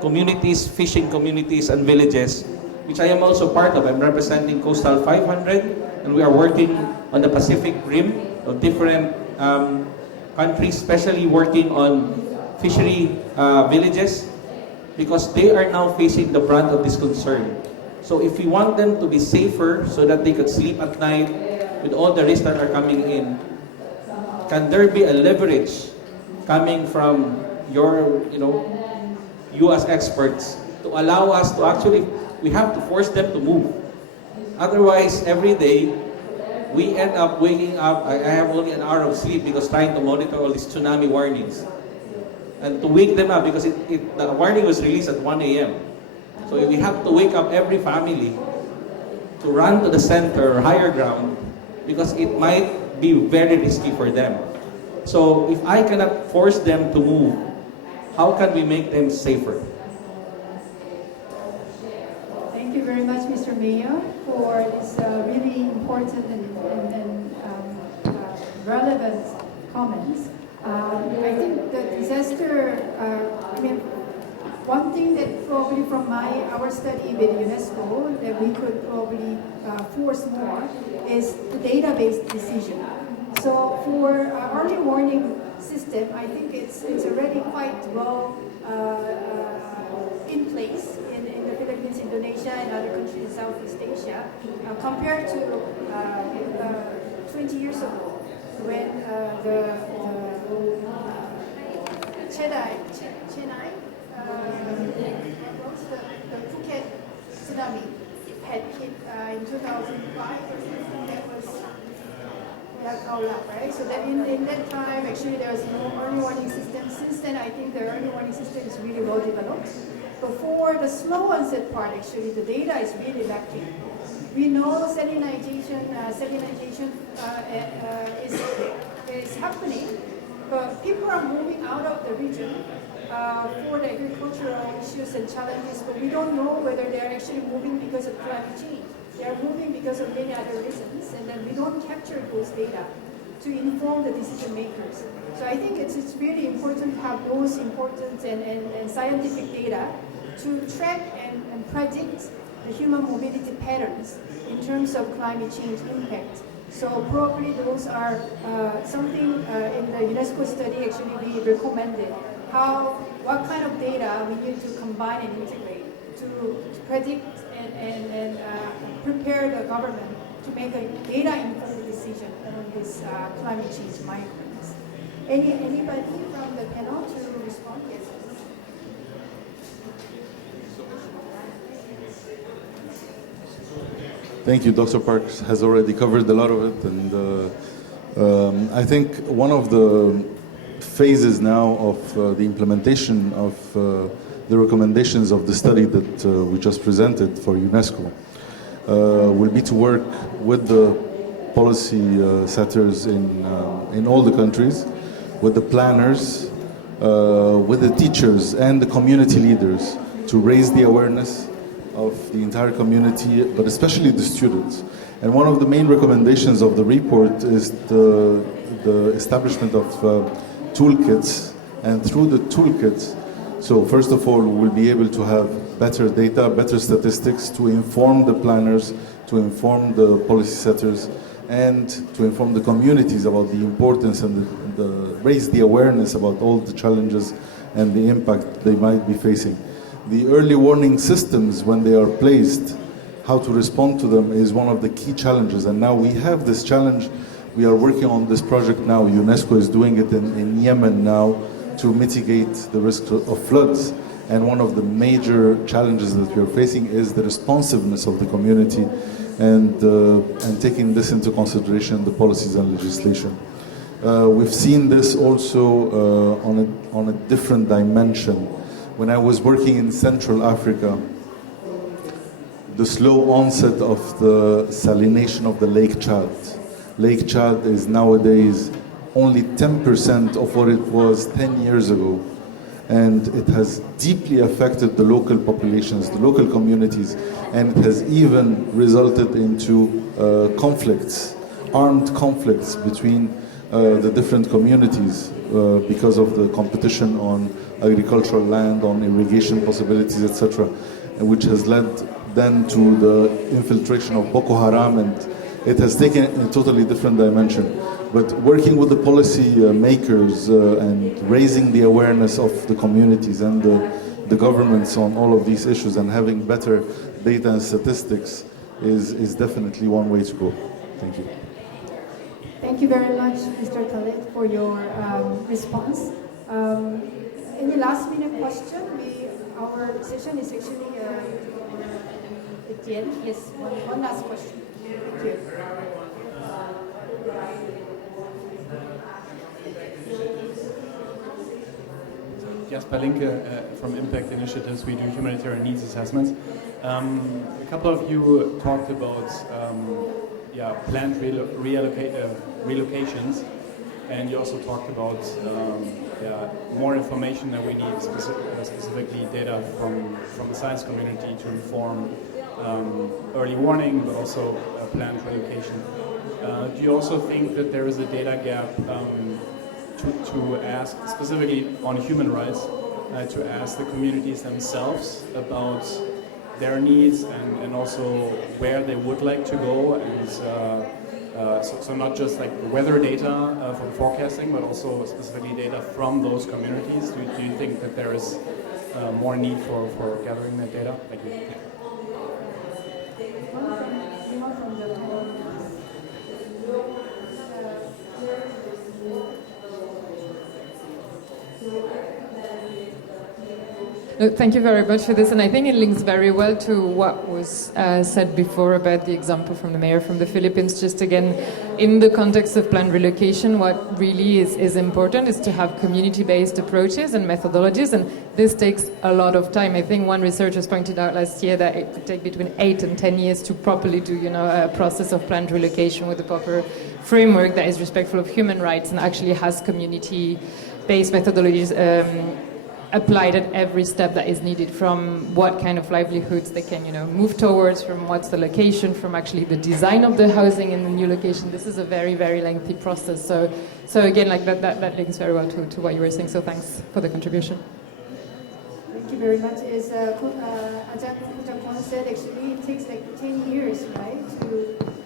communities, fishing communities and villages, which I am also part of. I'm representing Coastal 500, and we are working on the Pacific Rim of different countries, especially working on fishery villages, because they are now facing the brunt of this concern. So if we want them to be safer so that they could sleep at night with all the risks that are coming in, can there be a leverage coming from you as experts to allow us to actually, we have to force them to move. Otherwise, every day, we end up waking up, I have only an hour of sleep because trying to monitor all these tsunami warnings. And to wake them up, because the warning was released at 1 a.m. So we have to wake up every family to run to the center or higher ground, because it might be very risky for them. So if I cannot force them to move, how can we make them safer? Thank you very much, Mr. Mayor, for this really important and relevant comments. I think the disaster, one thing that probably from our study with UNESCO that we could probably force more is the database decision. So for early warning system, I think it's already quite well in place in the Philippines, Indonesia, and other countries in Southeast Asia, compared to 20 years ago when the Chennai, the Phuket tsunami had hit in 2005 or something. That was right? So that in that time, actually, there was no early warning system. Since then, I think the early warning system is really well developed. But for the slow onset part, actually, the data is really lacking. We know salinization is happening, but people are moving out of the region for the agricultural issues and challenges, but we don't know whether they're actually moving because of climate change. They are moving because of many other reasons, and then we don't capture those data to inform the decision makers. So I think it's really important to have those important and scientific data to track and predict the human mobility patterns in terms of climate change impact. So probably those are something in the UNESCO study actually we recommended what kind of data we need to combine and integrate to predict and prepare the government to make a data-informed decision on this climate change migrants. Anybody from the panel to respond? Yes. Thank you. Dr. Parks has already covered a lot of it, and I think one of the phases now of the implementation of the recommendations of the study that we just presented for UNESCO will be to work with the policy setters in all the countries, with the planners, with the teachers and the community leaders to raise the awareness of the entire community, but especially the students. And one of the main recommendations of the report is the establishment of toolkits, and through the toolkits, so first of all, we'll be able to have better data, better statistics to inform the planners, to inform the policy setters, and to inform the communities about the importance and raise the awareness about all the challenges and the impact they might be facing. The early warning systems, when they are placed, how to respond to them is one of the key challenges. And now we have this challenge. We are working on this project now. UNESCO is doing it in Yemen now to mitigate the risk of floods. And one of the major challenges that we are facing is the responsiveness of the community and taking this into consideration, the policies and legislation. We've seen this also on a different dimension. When I was working in Central Africa, the slow onset of the salination of the Lake Chad. Lake Chad is nowadays only 10% of what it was 10 years ago. And it has deeply affected the local populations, the local communities, and it has even resulted into conflicts, armed conflicts between the different communities because of the competition on agricultural land, on irrigation possibilities, etc., which has led then to the infiltration of Boko Haram, and it has taken a totally different dimension. But working with the policy makers and raising the awareness of the communities and the governments on all of these issues and having better data and statistics is definitely one way to go. Thank you. Thank you very much, Mr. Khaled, for your response. Any last minute question? Our session is actually at the end. Yes, one last question. Thank you. Jasper Linke from Impact Initiatives. We do humanitarian needs assessments. A couple of you talked about planned relocations, and you also talked about more information that we need, specifically data from the science community to inform early warning, but also planned relocation. Do you also think that there is a data gap to ask, specifically on human rights, to ask the communities themselves about their needs and also where they would like to go, and so not just like weather data from forecasting, but also specifically data from those communities? Do you think that there is more need for gathering that data? Thank you. Thank you very much for this, and I think it links very well to what was said before about the example from the mayor from the Philippines. Just again, in the context of planned relocation, what really is important is to have community-based approaches and methodologies, and this takes a lot of time. I think one researcher pointed out last year that it could take between 8 and 10 years to properly do, a process of planned relocation with a proper framework that is respectful of human rights and actually has community-based methodologies applied at every step that is needed, from what kind of livelihoods they can, move towards, from what's the location, from actually the design of the housing in the new location. This is a very, very lengthy process. So again, like that links very well to what you were saying. So thanks for the contribution. Thank you very much. As Ajahn Kujakon said, actually it takes like 10 years, right, to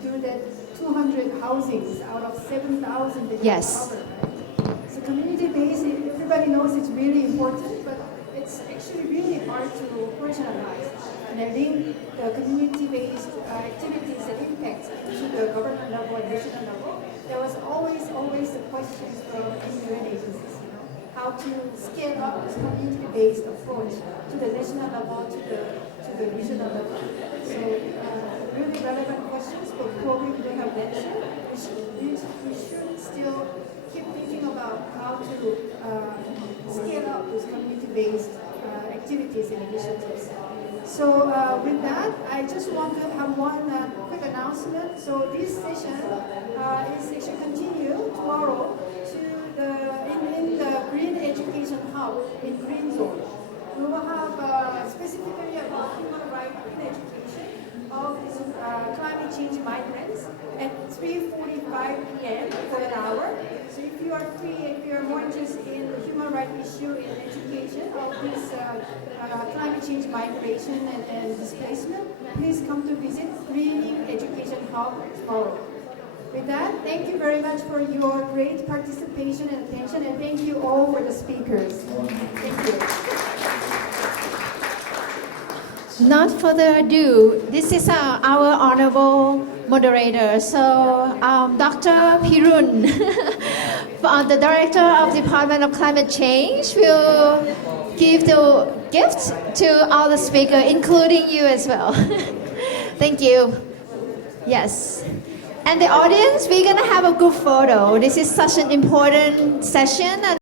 do that 200 housings out of 7,000 that Yes. you cover, right? So community-based, everybody knows it's really important, but it's actually really hard to operationalize. And I think the community-based activities and impacts to the government level and national level, there was always the questions from UN agencies. How to scale up this community-based approach to the national level, to the regional level. So really relevant questions, but probably we don't have answer. We should still keep thinking about how to scale up those community-based activities and initiatives. So with that, I just want to have one quick announcement. So this session is actually continue tomorrow to in the Green Education Hub in Green Zone. We will have specifically about human rights in education of these climate change migrants at 3:45 p.m. for an hour. So if you are free, if you are more interested in the human rights issue in education of this climate change migration and displacement, please come to visit Green Education Hub tomorrow. With that, thank you very much for your great participation and attention, and thank you all for the speakers. Thank you. Not further ado, this is our honorable moderator. So, Dr. Pirun, the Director of Department of Climate Change, will give the gift to all the speakers, including you as well. Thank you. Yes. And the audience, we're going to have a group photo. This is such an important session.